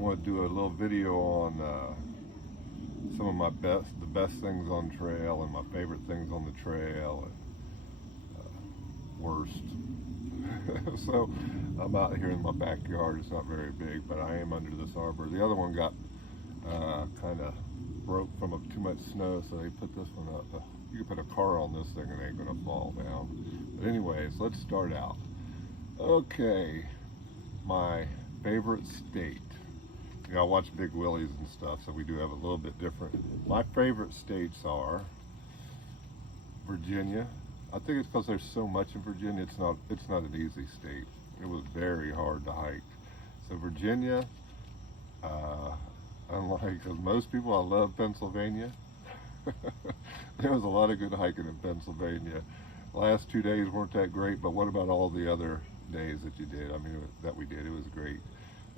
want to do a little video on some of the best things on trail and my favorite things on the trail and worst. So I'm out here in my backyard. It's not very big, but I am under this arbor. The other one got kind of broke from too much snow, so they put this one up. You can put a car on this thing and it ain't gonna fall down. But anyways, let's start out. Okay, my favorite state. You know, I watch Big Willies and stuff, so we do have a little bit different. My favorite states are Virginia. I think it's because there's so much in Virginia. It's not an easy state. It was very hard to hike. So Virginia, unlike most people, I love Pennsylvania. There was a lot of good hiking in Pennsylvania. Last 2 days weren't that great, but what about all the other days that you did? I mean, that we did, it was great.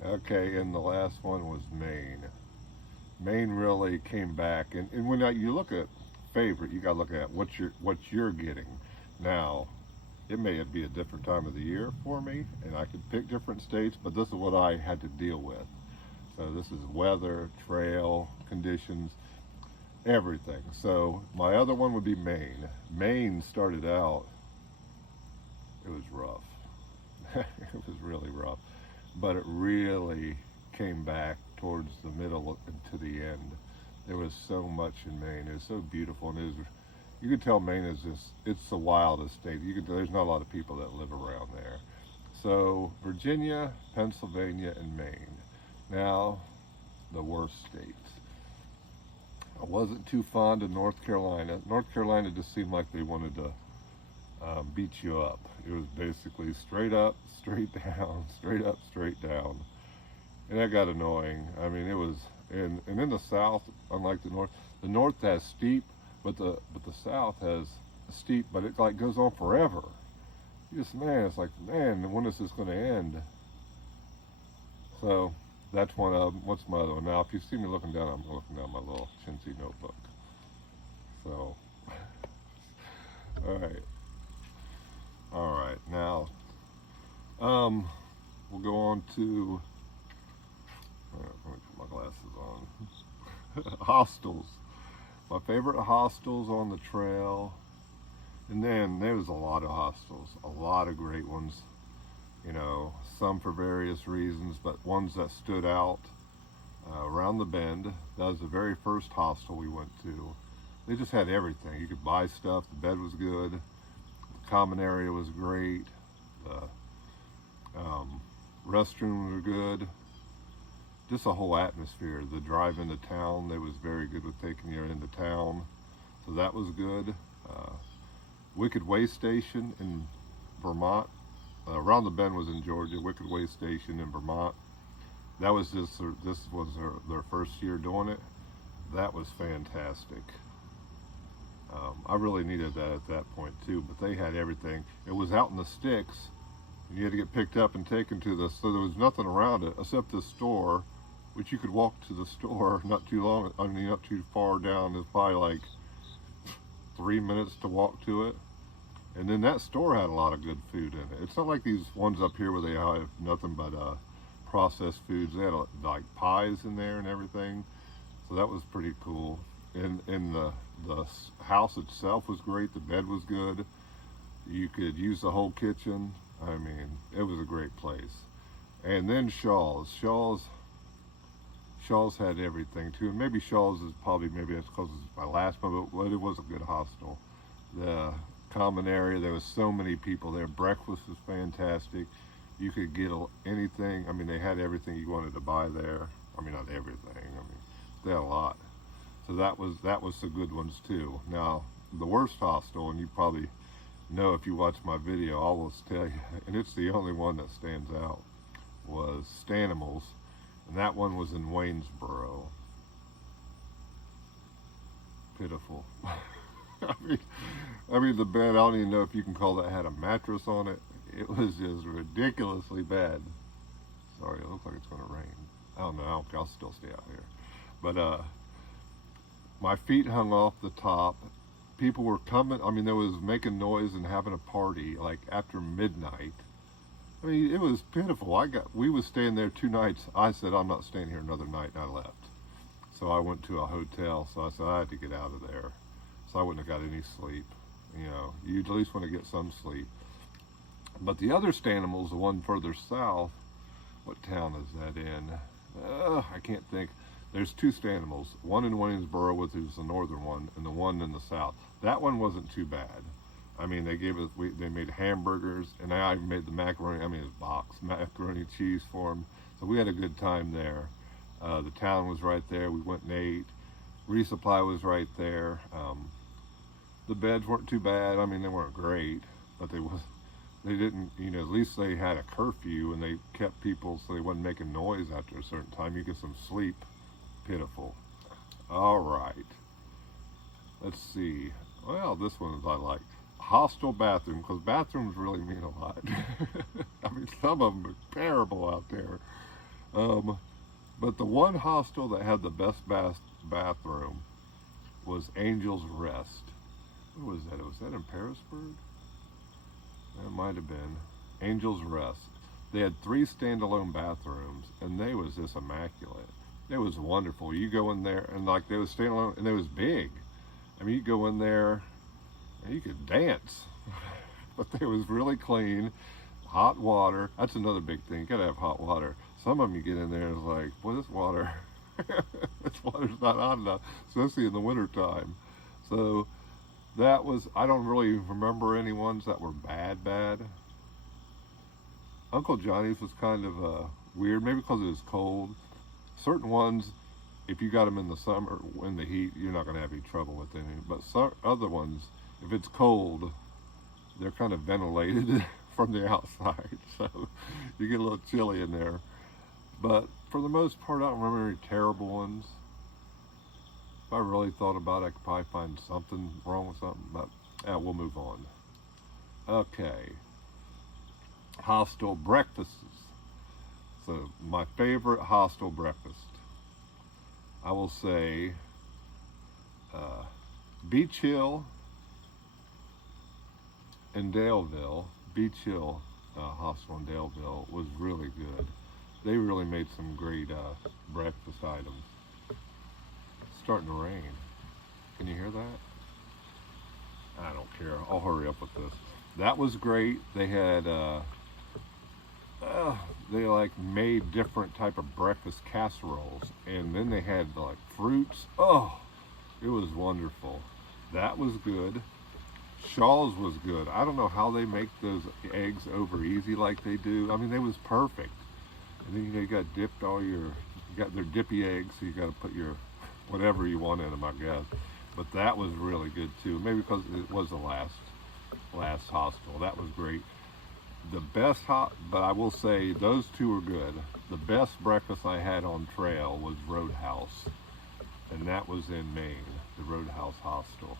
Okay, and the last one was Maine. Maine really came back, and when you look at favorite, you got to look at what you're getting. Now, it may be a different time of the year for me, and I could pick different states, but this is what I had to deal with. So this is weather, trail, conditions, everything. So my other one would be Maine. Maine started out, it was rough. It was really rough, but it really came back towards the middle and to the end. There was so much in Maine. It was so beautiful, and you could tell Maine is it's the wildest state. There's not a lot of people that live around there. So Virginia, Pennsylvania, and Maine. Now, the worst states. I wasn't too fond of North Carolina. North Carolina just seemed like they wanted to beat you up. It was basically straight up, straight down, straight up, straight down. And that got annoying. I mean, it was, and in the South, unlike the North has steep, but the South has steep, but it like goes on forever. It's like, man, when is this going to end? So that's one of them. What's my other one? Now, if you see me looking down, I'm looking down my little chintzy notebook. So, all right. Now, we'll go on to. All right, let me put my glasses on. Hostels. My favorite hostels on the trail. And then there's a lot of hostels, a lot of great ones. You know, some for various reasons, but ones that stood out around the bend. That was the very first hostel we went to. They just had everything. You could buy stuff. The bed was good. The common area was great. The restrooms were good. Just a whole atmosphere. The drive into town, they was very good with taking you into town. So that was good. Wicked Way Station in Vermont. Around the Bend was in Georgia. Wicked Way Station in Vermont. That was this was their first year doing it. That was fantastic. I really needed that at that point too, but they had everything. It was out in the sticks, and you had to get picked up and taken to this, so there was nothing around it except the store, which you could walk to the store not too far down. It's probably like 3 minutes to walk to it. And then that store had a lot of good food in it. It's not like these ones up here where they have nothing but processed foods. They had like pies in there and everything. So that was pretty cool. And the house itself was great. The bed was good. You could use the whole kitchen. I mean, it was a great place. And then Shaw's had everything too. And maybe Shaw's is maybe it's because it's my last one, but it was a good hostel. The common area, there was so many people there. Breakfast was fantastic. You could get anything. I mean, they had everything you wanted to buy there. I mean, not everything. I mean, they had a lot. So that was the good ones too. Now, the worst hostel, and you probably know if you watch my video, I will tell you, and it's the only one that stands out, was Stanimals, and that one was in Waynesboro. Pitiful. I mean, the bed, I don't even know if you can call that had a mattress on it. It was just ridiculously bad. Sorry, it looks like it's going to rain. I don't know. I'll still stay out here. But my feet hung off the top. People were coming. I mean, there was making noise and having a party like after midnight. I mean, it was pitiful. We was staying there 2 nights. I said, I'm not staying here another night, and I left. So I went to a hotel. So I said, I had to get out of there. So I wouldn't have got any sleep. You know, you at least want to get some sleep. But the other Stanimals, the one further south, what town is that in? I can't think. There's 2 Stanimals, one in Williamsboro, which is the northern one, and the one in the south. That one wasn't too bad. I mean, they gave us, they made hamburgers, and I made the macaroni, I mean, it was box, macaroni and cheese for them. So we had a good time there. The town was right there. We went and ate. Resupply was right there. The beds weren't too bad. I mean, they weren't great, but they didn't, you know, at least they had a curfew and they kept people so they wasn't making noise after a certain time. You get some sleep. Pitiful. All right. Let's see. Well, this one I like. Hostel bathroom, because bathrooms really mean a lot. I mean, some of them are terrible out there. But the one hostel that had the best bathroom was Angel's Rest. Where was that? Was that in Parisburg? That might have been. Angel's Rest. They had 3 standalone bathrooms, and they was just immaculate. It was wonderful. You go in there, and like they was standalone, and they was big. I mean, you go in there, and you could dance. But they was really clean. Hot water. That's another big thing. You gotta have hot water. Some of them you get in there and it's like, well, this water, this water's not hot enough, especially in the wintertime. So that was, I don't really remember any ones that were bad. Uncle Johnny's was kind of weird, maybe because it was cold. Certain ones, if you got them in the summer, in the heat, you're not going to have any trouble with any. But some other ones, if it's cold, they're kind of ventilated from the outside. So you get a little chilly in there. But for the most part, I don't remember any terrible ones. If I really thought about it, I could probably find something wrong with something. But we'll move on. Okay. Hostel breakfasts. So my favorite hostel breakfast, I will say Beach Hill in Daleville. Beach Hill Hostel in Daleville was really good. They really made some great breakfast items. It's starting to rain. Can you hear that? I don't care. I'll hurry up with this. That was great. They had they like made different type of breakfast casseroles, and then they had like fruits. Oh, it was wonderful. That was good. Shaw's was good. I don't know how they make those eggs over easy like they do. I mean, they was perfect. And then you got dipped you got their dippy eggs, so you got to put your whatever you want in them, I guess. But that was really good too. Maybe because it was the last hostel. That was great. The best but I will say those 2 were good. The best breakfast I had on trail was Roadhouse, and that was in Maine, the Roadhouse Hostel.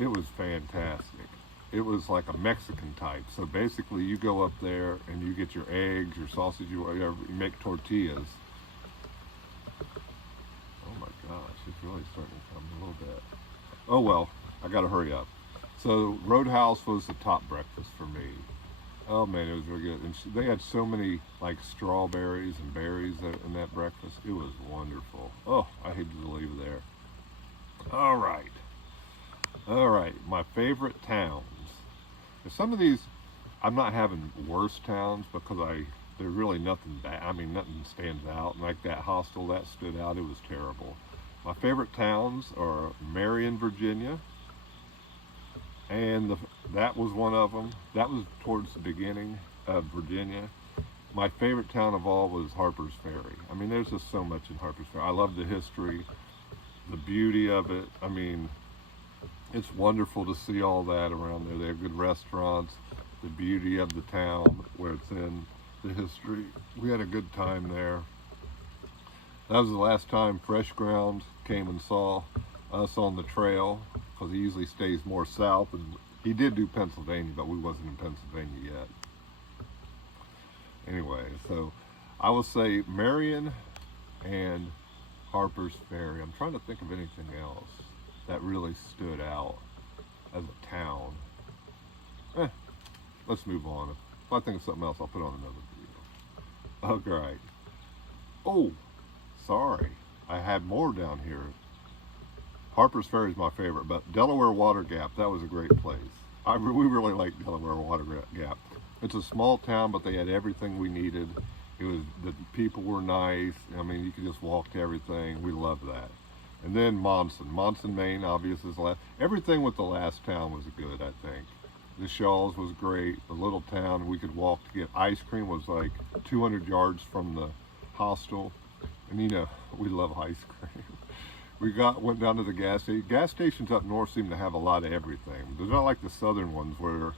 It was fantastic. It was like a Mexican type. So basically you go up there and you get your eggs, your sausage, whatever, you make tortillas. Oh my gosh, it's really starting to come a little bit. Oh well, I gotta hurry up. So Roadhouse was the top breakfast for me. Oh man, it was really good. And they had so many like strawberries and berries in that breakfast. It was wonderful. Oh, I hated to leave it there. All right, my favorite towns. Some of these, I'm not having worse towns because they're really nothing bad. I mean, nothing stands out. Like that hostel, that stood out. It was terrible. My favorite towns are Marion, Virginia, and that was one of them. That was towards the beginning of Virginia. My favorite town of all was Harper's Ferry. I mean, there's just so much in Harper's Ferry. I love the history, the beauty of it. I mean, it's wonderful to see all that around there. They have good restaurants, the beauty of the town where it's in, the history. We had a good time there. That was the last time Fresh Ground came and saw us on the trail, because he usually stays more south, and he did do Pennsylvania, but we wasn't in Pennsylvania yet. Anyway, so I will say Marion and Harper's Ferry. I'm trying to think of anything else that really stood out as a town. Let's move on. If I think of something else, I'll put on another video. Okay. Oh, sorry. I had more down here. Harper's Ferry is my favorite, but Delaware Water Gap, that was a great place. We really liked Delaware Water Gap. It's a small town, but they had everything we needed. The people were nice. I mean, you could just walk to everything. We loved that. And then Monson, Maine, obviously is last. Everything with the last town was good, I think. The Shawls was great. The little town, we could walk to get ice cream, was like 200 yards from the hostel. And you know, we love ice cream. Went down to the gas station. Gas stations up north seem to have a lot of everything. They're not like the southern ones where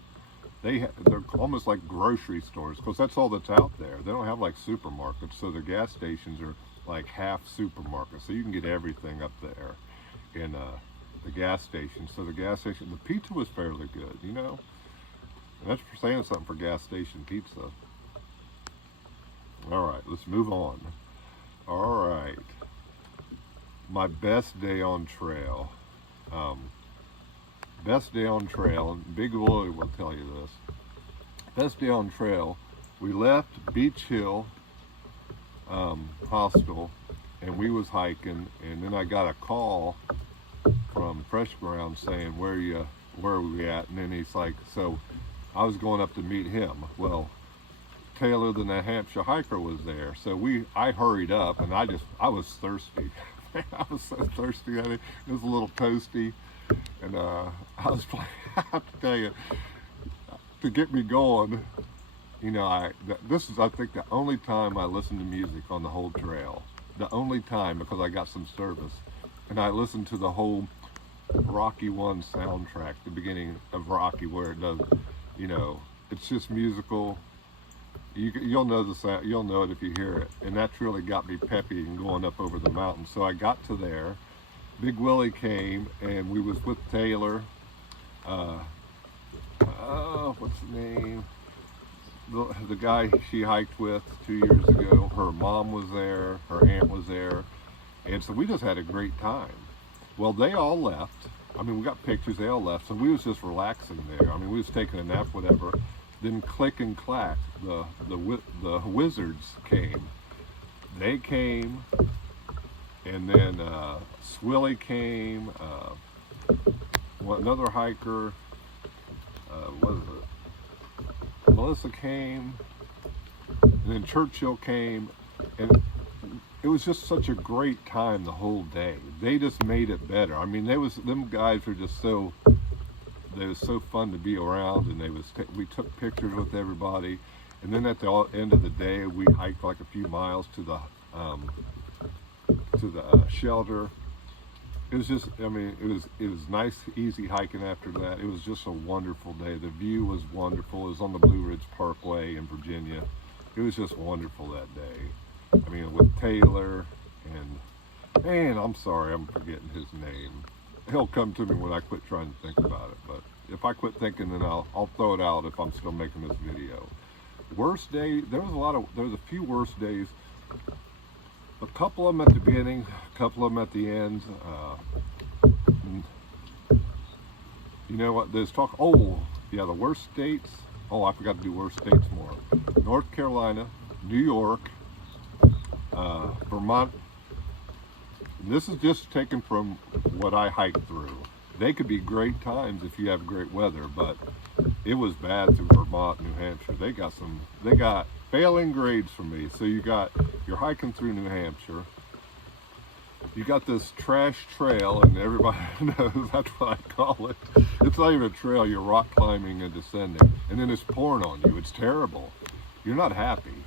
they're almost like grocery stores, because that's all that's out there. They don't have like supermarkets, so the gas stations are like half supermarkets. So you can get everything up there in the gas station. So the pizza was fairly good, you know. And that's for saying something for gas station pizza. All right, let's move on. All right. My best day on trail. Best day on trail, and Big Willie will tell you this. Best day on trail, we left Beach Hill Hostel, and we was hiking, and then I got a call from Fresh Ground saying, where are we at? And then he's like, so I was going up to meet him. Well, Taylor, the New Hampshire hiker, was there, so I hurried up, and I was thirsty. I was so thirsty. It was a little toasty, and I have to tell you, to get me going, you know, this is, I think, the only time I listened to music on the whole trail. The only time, because I got some service, and I listened to the whole Rocky 1 soundtrack, the beginning of Rocky, where it does, you know, it's just musical. You'll know the sound, you'll know it if you hear it, and that's really got me peppy and going up over the mountain. So I got to there. Big Willie came, and we was with Taylor. What's his name? The guy she hiked with 2 years ago. Her mom was there. Her aunt was there, and so we just had a great time. Well, they all left. I mean, we got pictures. They all left, so we was just relaxing there. I mean, we was taking a nap, whatever. Then Click and Clack, the wizards came. They came, and then Swilly came. Another hiker. What is it? Melissa came, and then Churchill came, and it was just such a great time the whole day. They just made it better. I mean, them guys were just so. It was so fun to be around, and we took pictures with everybody, and then at the end of the day, we hiked like a few miles to the shelter. It was just, I mean, it was nice, easy hiking after that. It was just a wonderful day. The view was wonderful. It was on the Blue Ridge Parkway in Virginia. It was just wonderful that day. I mean, with Taylor and I'm sorry, I'm forgetting his name. He'll come to me when I quit trying to think about it. But if I quit thinking, then I'll throw it out if I'm still making this video. Worst day, there was a few worst days. A couple of them at the beginning, a couple of them at the end. You know what, there's talk, the worst states. I forgot to do worst states more. North Carolina, New York, Vermont. This is just taken from what I hiked through. They could be great times if you have great weather, but it was bad through Vermont, New Hampshire. They got failing grades for me. So you're hiking through New Hampshire. You got this trash trail, and everybody knows that's what I call it. It's not even a trail, you're rock climbing and descending. And then it's pouring on you. It's terrible. You're not happy.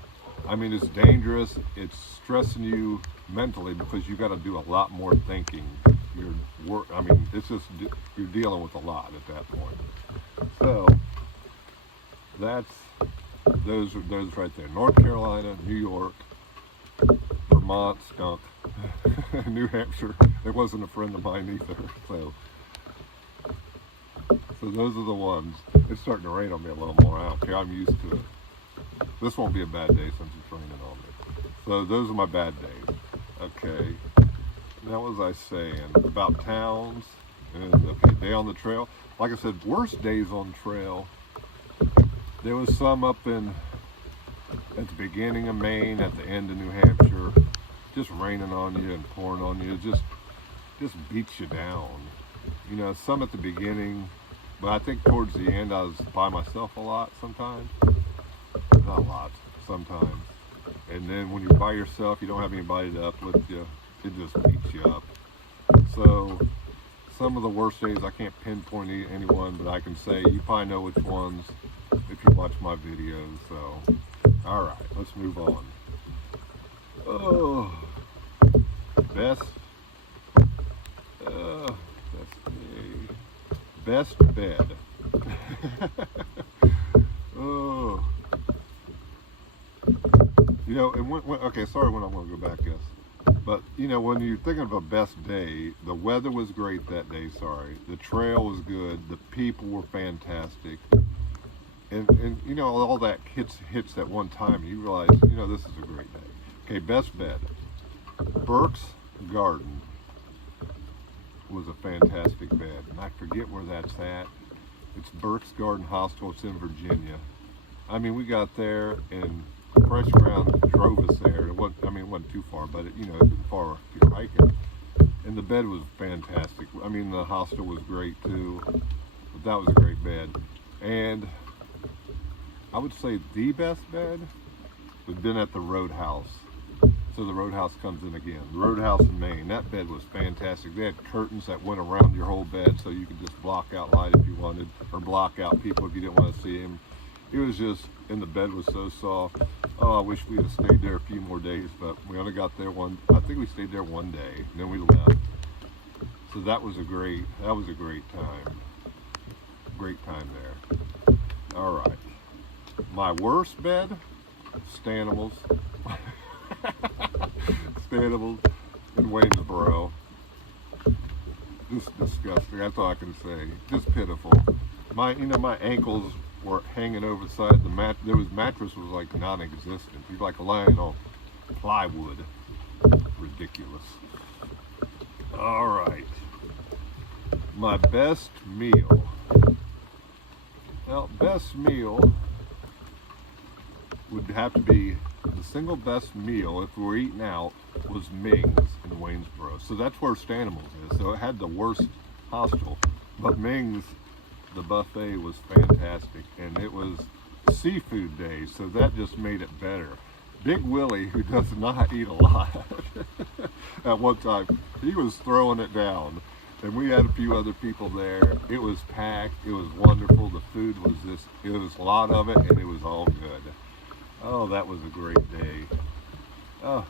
I mean, it's dangerous. It's stressing you mentally because you got to do a lot more thinking. It's just, you're dealing with a lot at that point. So those right there. North Carolina, New York, Vermont stunk. New Hampshire, it wasn't a friend of mine either. So those are the ones. It's starting to rain on me a little more. I don't care. I'm used to it. This won't be a bad day since it's raining on me. So those are my bad days. Okay. Now, what was I saying about towns? And okay, day on the trail. Like I said, worst days on trail. There was some up in at the beginning of Maine, at the end of New Hampshire, just raining on you and pouring on you. It just beats you down. You know, some at the beginning, but I think towards the end I was by myself a lot sometimes. Not a lot, sometimes. And then when you're by yourself, you don't have anybody to uplift you. It just beats you up. So some of the worst days, I can't pinpoint anyone, but I can say you probably know which ones if you watch my videos. So, all right, let's move on. Oh, best bed. Oh, you know, and okay, sorry when I'm going to go back, yes. But, you know, when you're thinking of a best day, the weather was great that day, sorry. The trail was good. The people were fantastic. And you know, all that hits at one time. You realize, you know, this is a great day. Okay, best bed. Burke's Garden was a fantastic bed. And I forget where that's at. It's Burke's Garden Hostel. It's in Virginia. I mean, we got there and Fresh Ground drove us there. It wasn't too far, but it wasn't far if you're hiking. And the bed was fantastic. I mean, the hostel was great too. But that was a great bed. And I would say the best bed would have been at the Roadhouse. So the Roadhouse comes in again. The Roadhouse in Maine. That bed was fantastic. They had curtains that went around your whole bed so you could just block out light if you wanted, or block out people if you didn't want to see them. It was just, and the bed was so soft. Oh, I wish we had stayed there a few more days, but we only got there I think we stayed there one day, and then we left. So that was a great time. Great time there. All right. My worst bed, Stanimals. Stanimals in Waynesboro. Just disgusting. That's all I can say. Just pitiful. My ankles were hanging over the side of the mat. Mattress was like non-existent. You're like lying on plywood. Ridiculous. All right. My best meal. Well, best meal would have to be the single best meal if we were eating out was Ming's in Waynesboro. So that's where Stanimals is. So it had the worst hostel, but Ming's, the buffet was fantastic, and it was seafood day, so that just made it better. Big Willie, who does not eat a lot, at one time, he was throwing it down. And we had a few other people there. It was packed. It was wonderful. The food was it was a lot of it, and it was all good. Oh, that was a great day. Oh,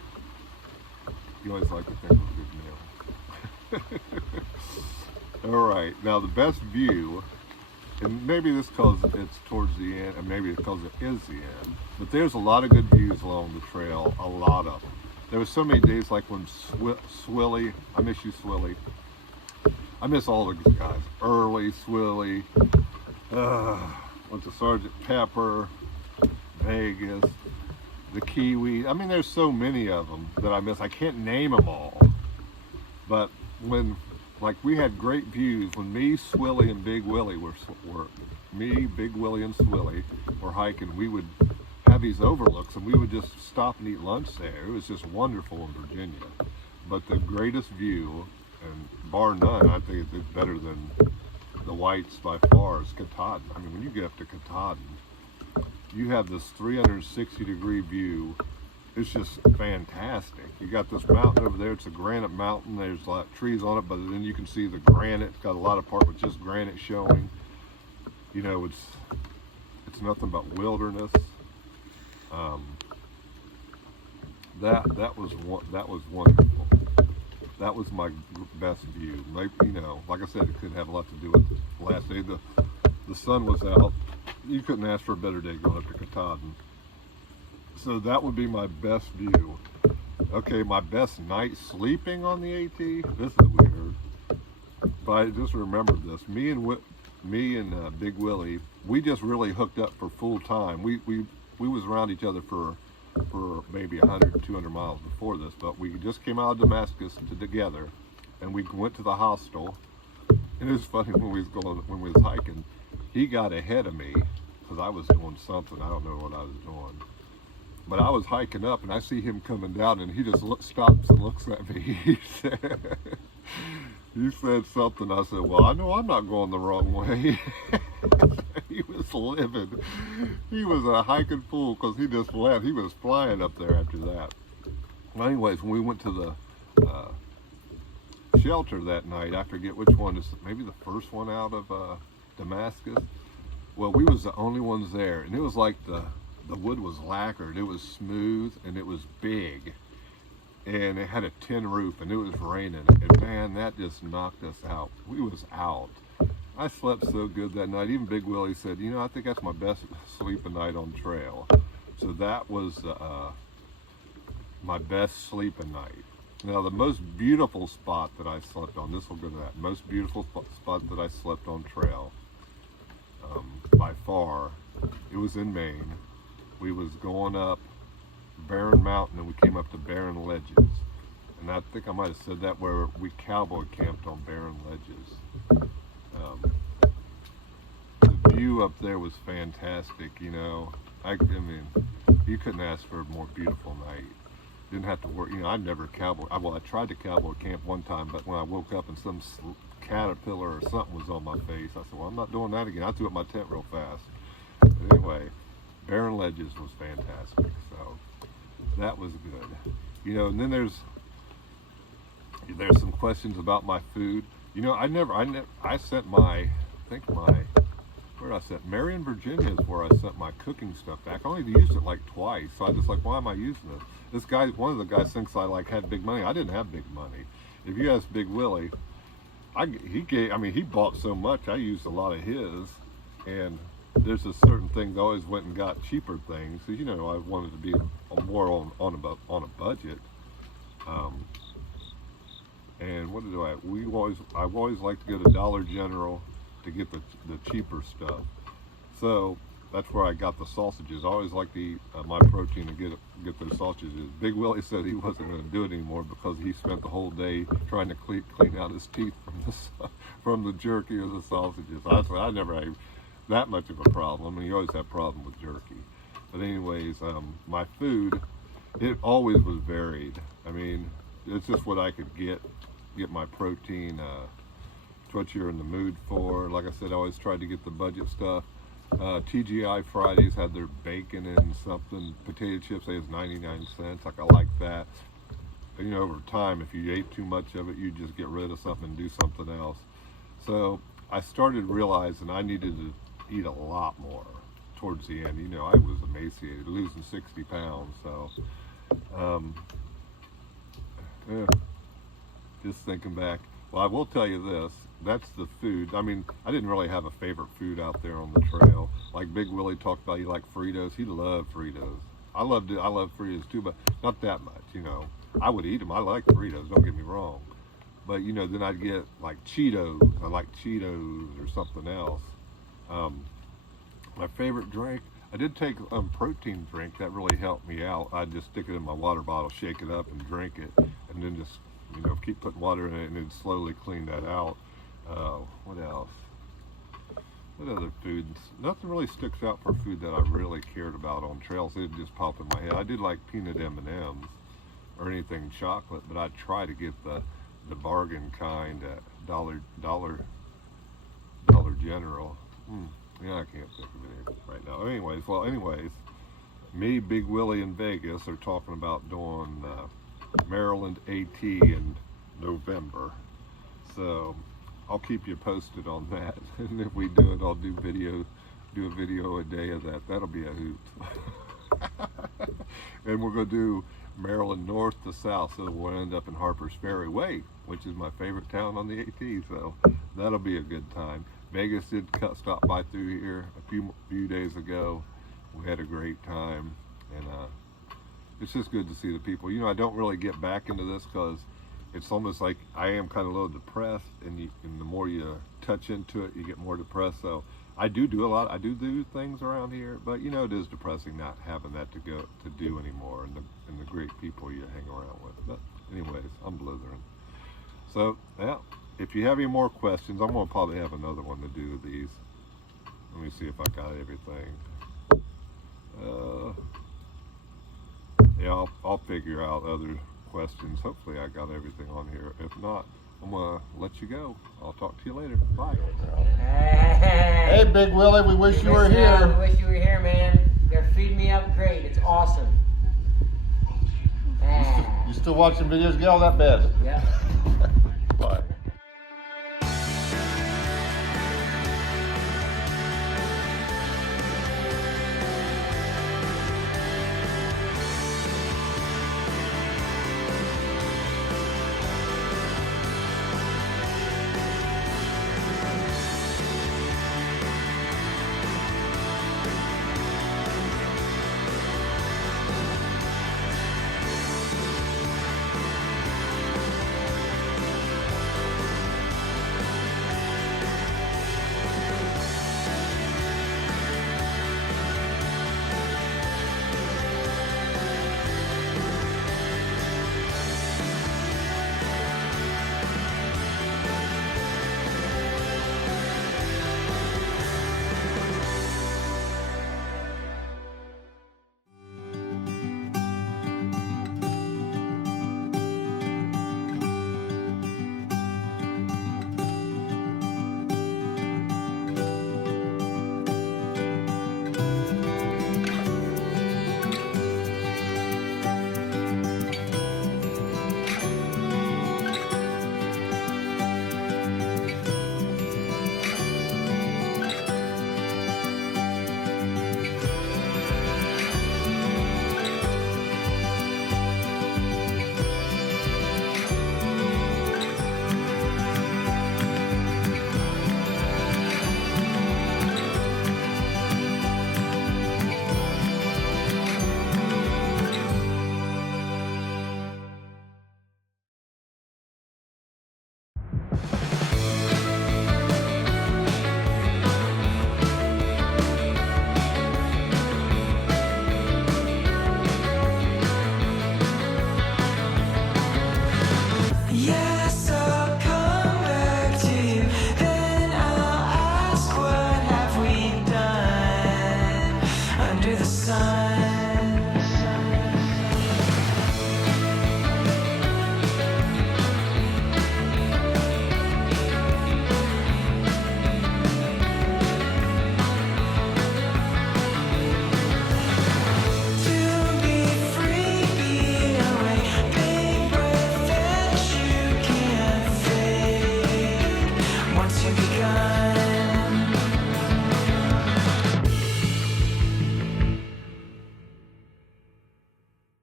you always like to think of a good meal. All right, now the best view, and maybe this because it's towards the end, and maybe because it is the end, but there's a lot of good views along the trail, a lot of them. There were so many days like when Swilly, I miss you, Swilly. I miss all the guys. Early, Swilly, went to Sergeant Pepper, Vegas, the Kiwi. I mean, there's so many of them that I miss. I can't name them all. But when, like, we had great views when me, Swilly, and Big Willie Big Willie, and Swilly were hiking. We would have these overlooks, and we would just stop and eat lunch there. It was just wonderful in Virginia. But the greatest view, and bar none, I think it's better than the Whites by far, is Katahdin. I mean, when you get up to Katahdin, you have this 360-degree view. It's just fantastic. You got this mountain over there. It's a granite mountain. There's a lot of trees on it, but then you can see the granite. It's got a lot of part with just granite showing. You know, it's nothing but wilderness. That was wonderful. That was my best view. Like, you know, like I said, it could have a lot to do with the last day. The sun was out. You couldn't ask for a better day going up to Katahdin. So that would be my best view. Okay, my best night sleeping on the AT. This is weird, but I just remembered this. Me and Big Willie, we just really hooked up for full time. We was around each other for maybe 100, 200 miles before this, but we just came out of Damascus together, and we went to the hostel. And it was funny when we was hiking, he got ahead of me. because I was doing something. I don't know what I was doing. But I was hiking up, and I see him coming down, and he just stops and looks at me. He said something. I said, well, I know I'm not going the wrong way. He was livid. He was a hiking fool because he just left. He was flying up there after that. Well, anyways, when we went to the shelter that night, I forget which one, is maybe the first one out of Damascus. Well, we was the only ones there, and it was like the wood was lacquered. It was smooth, and it was big, and it had a tin roof, and it was raining, and man, that just knocked us out. We was out. I slept so good that night. Even Big Willie said, you know, I think that's my best sleeping night on trail. So that was my best sleeping night. Now, the most beautiful spot that I slept on, this will go to that, most beautiful spot that I slept on trail, by far, it was in Maine. We was going up Barren Mountain, and we came up to Barren Ledges. And I think I might have said that where we cowboy camped on Barren Ledges. The view up there was fantastic, you know. I mean, you couldn't ask for a more beautiful night. Didn't have to worry, you know. I'd never cowboy. Well, I tried to cowboy camp one time, but when I woke up and some caterpillar or something was on my face, I said, well, I'm not doing that again. I threw up my tent real fast. But anyway, Barren Ledges was fantastic, so that was good. You know, and then there's some questions about my food. You know, I sent where I sent, Marion, Virginia is where I sent my cooking stuff back. I only used it like twice, so I just like, why am I using it? This guy, one of the guys thinks I like had big money. I didn't have big money. If you ask Big Willie, he bought so much, I used a lot of his, and there's a certain things I always went and got cheaper things, because, you know, I wanted to be more on a budget. And what do I've always liked to go to Dollar General to get the cheaper stuff. So that's where I got the sausages. I always like to eat my protein and get those sausages. Big Willie said he wasn't going to do it anymore because he spent the whole day trying to clean out his teeth from the jerky or the sausages. I never had that much of a problem. I mean, you always have a problem with jerky. But anyways, my food, it always was varied. I mean, it's just what I could get my protein. It's what you're in the mood for. Like I said, I always tried to get the budget stuff. TGI Fridays had their bacon and something. Potato chips, they was 99 cents. Like, I like that. And, you know, over time, if you ate too much of it, you just get rid of something and do something else. So I started realizing I needed to eat a lot more towards the end. You know, I was emaciated, losing 60 pounds. So, yeah, just thinking back. Well, I will tell you this. That's the food. I mean, I didn't really have a favorite food out there on the trail. Like Big Willie talked about, he liked Fritos. He loved Fritos. I love Fritos too, but not that much, you know. I would eat them. I like Fritos, don't get me wrong. But, you know, then I'd get like Cheetos. I like Cheetos or something else. My favorite drink, I did take a protein drink. That really helped me out. I'd just stick it in my water bottle, shake it up, and drink it. And then just, you know, keep putting water in it and then slowly clean that out. What else? What other foods? Nothing really sticks out for food that I really cared about on trails. It just popped in my head. I did like peanut M&Ms or anything chocolate, but I try to get the bargain kind at Dollar General. Yeah, I can't think of it right now. Anyways, me, Big Willie, and Vegas are talking about doing Maryland AT in November. So I'll keep you posted on that. And if we do it, I'll do a video a day of that. That'll be a hoot. And we're going to do Maryland north to south, so we'll end up in Harper's Ferry Way, which is my favorite town on the AT, so that'll be a good time. Vegas did stop by through here a few days ago. We had a great time, and it's just good to see the people. You know, I don't really get back into this because it's almost like I am kind of a little depressed, and the more you touch into it, you get more depressed. So I do a lot. I do things around here, but you know, it is depressing not having that to do anymore, and the great people you hang around with. But anyways, I'm blithering. So yeah, if you have any more questions, I'm gonna probably have another one to do these. Let me see if I got everything. Yeah, I'll figure out other questions. Hopefully I got everything on here. If not, I'm gonna let you go. I'll talk to you later. Bye. Hey, Big Willie, we wish you were here. We wish you were here, man. They're feeding me up great. It's awesome. You still watching videos? Get out of that bed. Yeah. Bye.